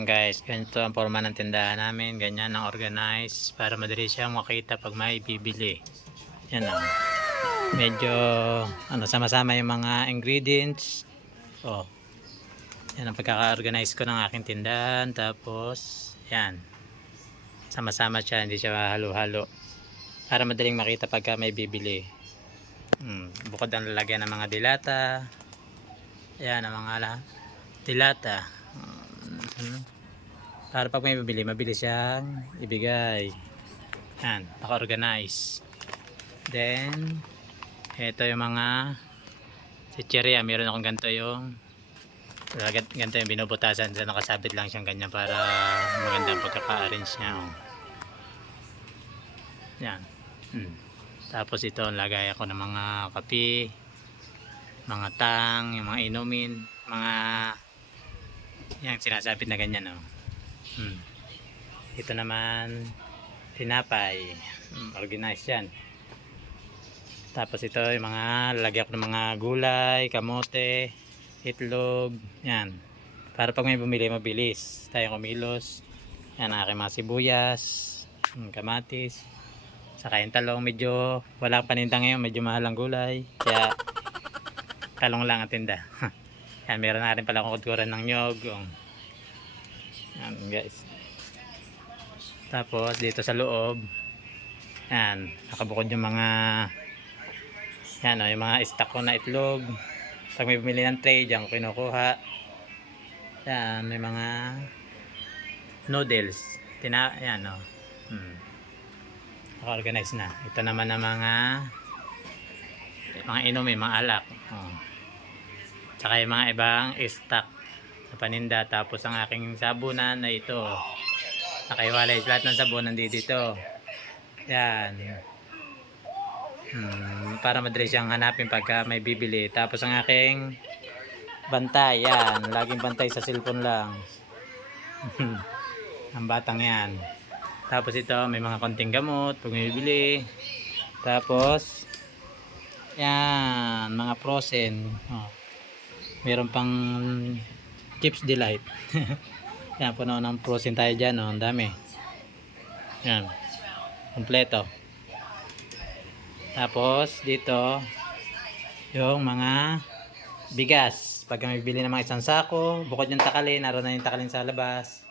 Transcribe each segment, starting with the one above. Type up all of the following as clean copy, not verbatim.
Yan guys, ganito ang forma ng tindahan namin. Ganyan ang organize para madali siyang makita pag may bibili. Yan o. Medyo sama-sama yung mga ingredients. Oh, yan ang pagkaka-organize ko ng aking tindahan. Tapos, yan. Sama-sama siya, hindi siya halo-halo. Para madaling makita pagka may bibili. Bukod ang lalagyan ng mga dilata. Yan ang mga dilata. Para pag may bibili, mabilis siyang ibigay. Yan, naka-organize. Then, ito yung mga chicheria. Meron akong ganito yung binubutasan. So, nakasabit lang siyang ganyan para maganda ang pagkaka-arrange niya. Oh. Yan. Tapos ito, lagay ako ng mga kape, mga tang, yung mga inumin, mga yan, sinasabit na ganyan. Oh. Ito naman, tinapay. Organize yan. Tapos ito yung mga lalagyan ko ng mga gulay, kamote, itlog, yan. Para pag may bumili, mabilis tayo kumilos. Yan ang aking mga sibuyas, kamatis, saka yung talong. Medyo wala paninda ngayon, medyo mahal ang gulay. Kaya talong lang ang tinda. Yan, meron na rin pala akong kudkuran ng nyog. Yan guys. Tapos dito sa loob, yan, nakabukod yung mga yan o, yung mga stock ko na itlog. Pag may bumili ng tray, dyan ko kinukuha. Yan, may mga noodles. Yan o. Naka-organize na. Ito naman ang mga inumin, mga alak. Tsaka yung mga ibang stock na paninda. Tapos ang aking sabunan na ito. Nakaiwalay lahat ng sabunan dito. Yan. Para madali siyang hanapin pagka may bibili. Tapos ang aking bantay, yan, laging bantay sa cellphone lang. Ang batang yan. Tapos ito, may mga konting gamot pag may bibili. Tapos yan, mga frozen. Meron pang Chips Delight. Yan, puno ng frozen tayo dyan. Ang dami. Yan, kompleto. Tapos dito yung mga bigas. Pag may bili ng mga isang sako, bukod yung takalin, naroon na yung takalin sa labas.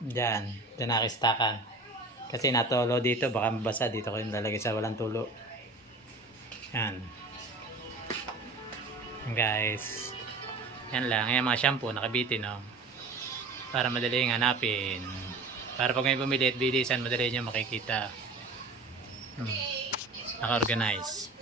Diyan nakistakan. Kasi natolo dito, baka mabasa. Dito ko yung lalagay sa walang tulo. Yan. Guys. Yan lang. Yan mga shampoo, nakabitin, no? Para madaling hanapin. Para pag may bumili at bilisan, madali nyo makikita. Naka-organize.